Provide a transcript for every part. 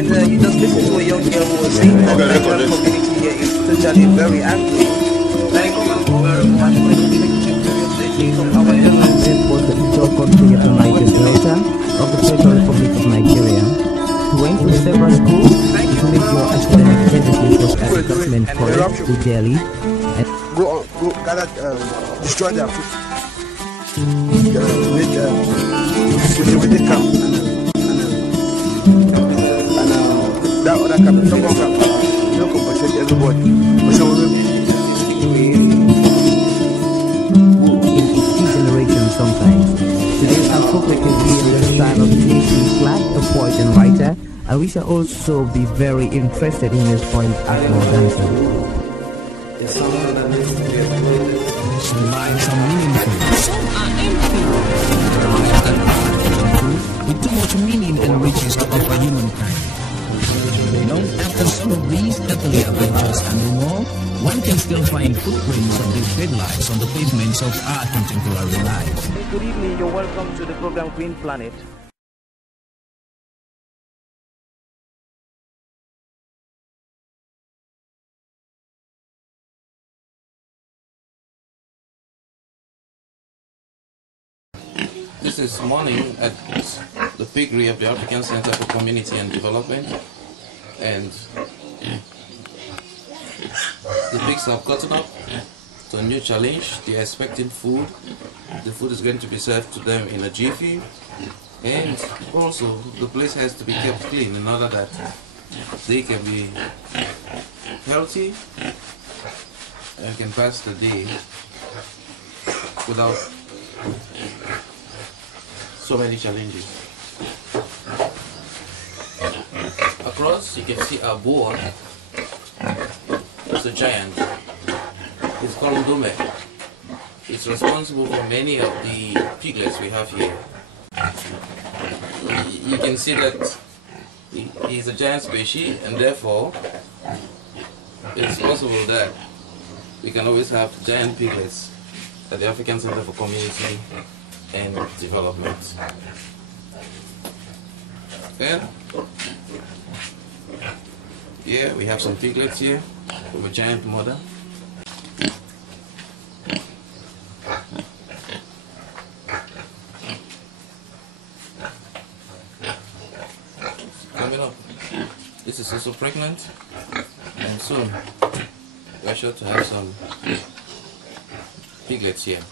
And you just listen to a young girl who was saying that the Nigerian community here is totally very angry. Like, very much for the of our elders. This was the Ijo country of the Niger Delta of the Federal Republic of Nigeria. He went to several schools to make sure academic emphasis was at the government college to Delhi. And go gather, destroy their food. With the camp and that other camp, don't compensate everybody. Generation sometimes. Today I'll focus on the style of J.C. Clark, a poet and writer, and we shall also be very interested in his point as more dancer. There's someone that needs to be exploited. Some lines are meaningful. Some are empty. There are lines that are meaningful, with too much meaning and riches to offer humankind. You know, after some of these earthly adventures and more, one can still find footprints of these dead lives on the pavements of our contemporary lives. Good evening, you're welcome to the program Green Planet. This is morning at the piggery of the African Center for Community and Development, and the pigs have gotten up to a new challenge. They are expecting food. The food is going to be served to them in a jiffy, and also the place has to be kept clean in order that they can be healthy and can pass the day without so many challenges. Across you can see a boar. It's a giant. It's called Ndume. It's responsible for many of the piglets we have here. You can see that he's a giant species, and therefore it's possible that we can always have giant piglets at the African Center for Community and Development. And yeah, we have some piglets here from a giant mother. Coming up. This is also pregnant, and soon we are sure to have some piglets here.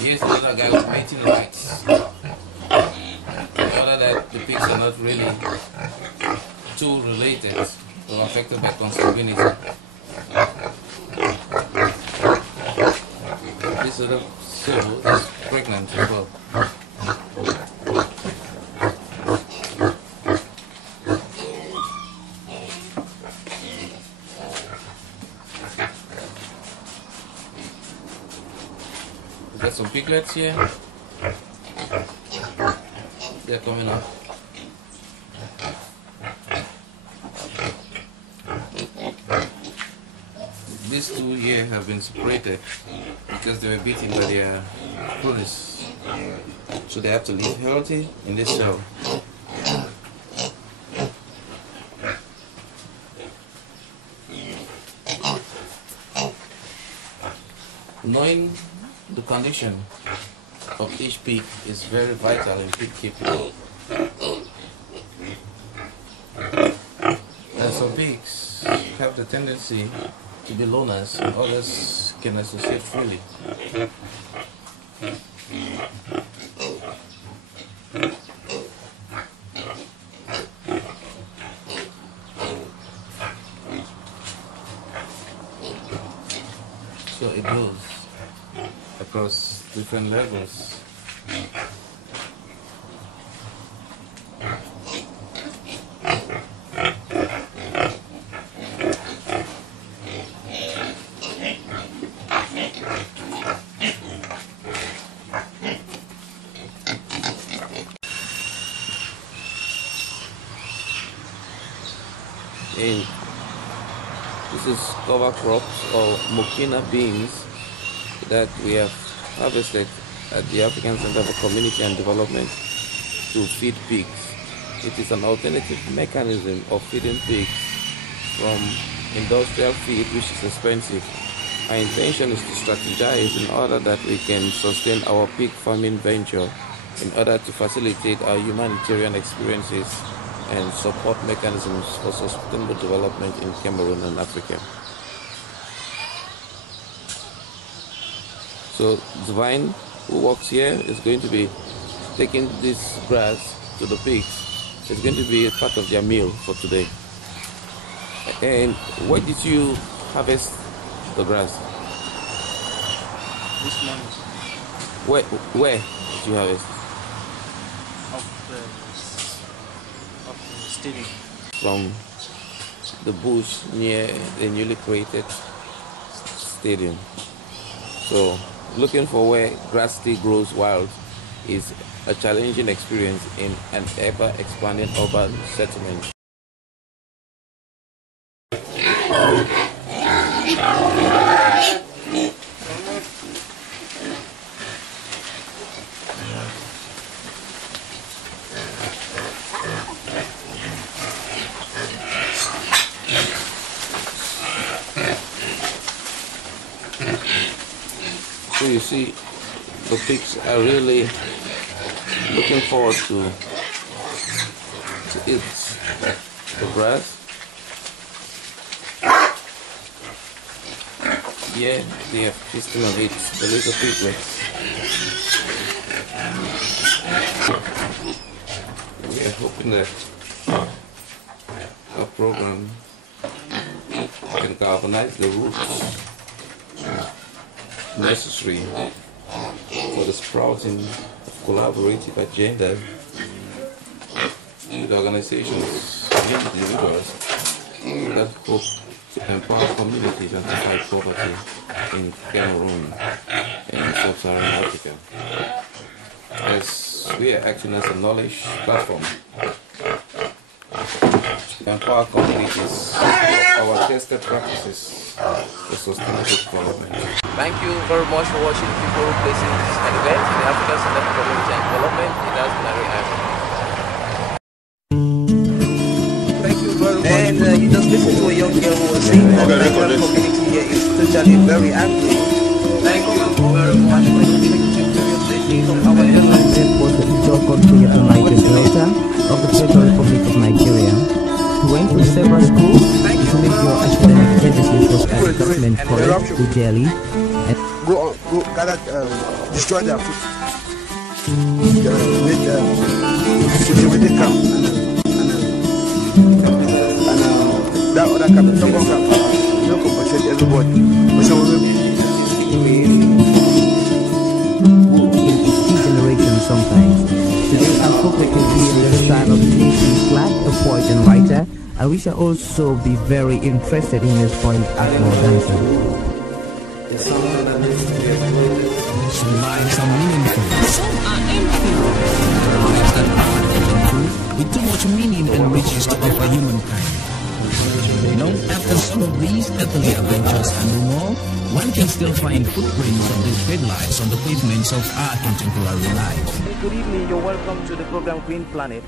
Here's another guy with mating rights. In order that the pigs are not really too related or affected by consanguinity. This other soul is pregnant as well. We've got some piglets here. They're coming up. These two here have been separated because they were beaten by their police. So they have to live healthy in this cell. Knowing the condition of each pig is very vital in pig keeping. And some pigs have the tendency to be loners, and others can associate freely. So it goes across different levels. And this is cover crops or mokina beans that we have harvested at the African Center for Community and Development to feed pigs. It is an alternative mechanism of feeding pigs from industrial feed, which is expensive. Our intention is to strategize in order that we can sustain our pig farming venture in order to facilitate our humanitarian experiences and support mechanisms for sustainable development in Cameroon and Africa. So Divine, who works here, is going to be taking this grass to the pigs. It's going to be a part of their meal for today. And where did you harvest the grass? This morning. Where did you harvest? Of the stadium. From the bush near the newly created stadium. So looking for where grass still grows wild is a challenging experience in an ever-expanding urban settlement. So you see, the pigs are really looking forward to eat the grass. Yeah, they have feasting on it, the little piglets. We are hoping that our program can galvanize the roots necessary for the sprouting of collaborative agenda with organizations and individuals that hope to empower communities and to fight poverty in Cameroon and sub-Saharan Africa. As we are acting as a knowledge platform to empower communities of our tested practices for sustainable development. Thank you very much for watching People, Places and Events in the African Center for Community and Development. It has been Arrey Ivo. Thank you very much. And you just listen to a young girl who was saying that the Nigerian community here is totally very angry. Thank you very much for listening to our This was the Ijo country of the Niger Delta of the Federal Republic of Nigeria. He went to several schools to make your academic tendencies was at government college to Delhi. Go gather, destroy their food. Make the camp. And that other camp, don't compensate everybody. Generation sometimes. Today I hope we can be in the style of J.P. Clark, a poet and writer, and we shall also be very interested in his point at more dancing. The song that needs to be uploaded. Some lines are meaningful, some are empty. Lives that are meaningful, with too much meaning and riches to offer humankind. After some of these earthly adventures and more, one can still find footprints of these great lives on the pavements of our contemporary life. Good evening, you're welcome to the program Green Planet.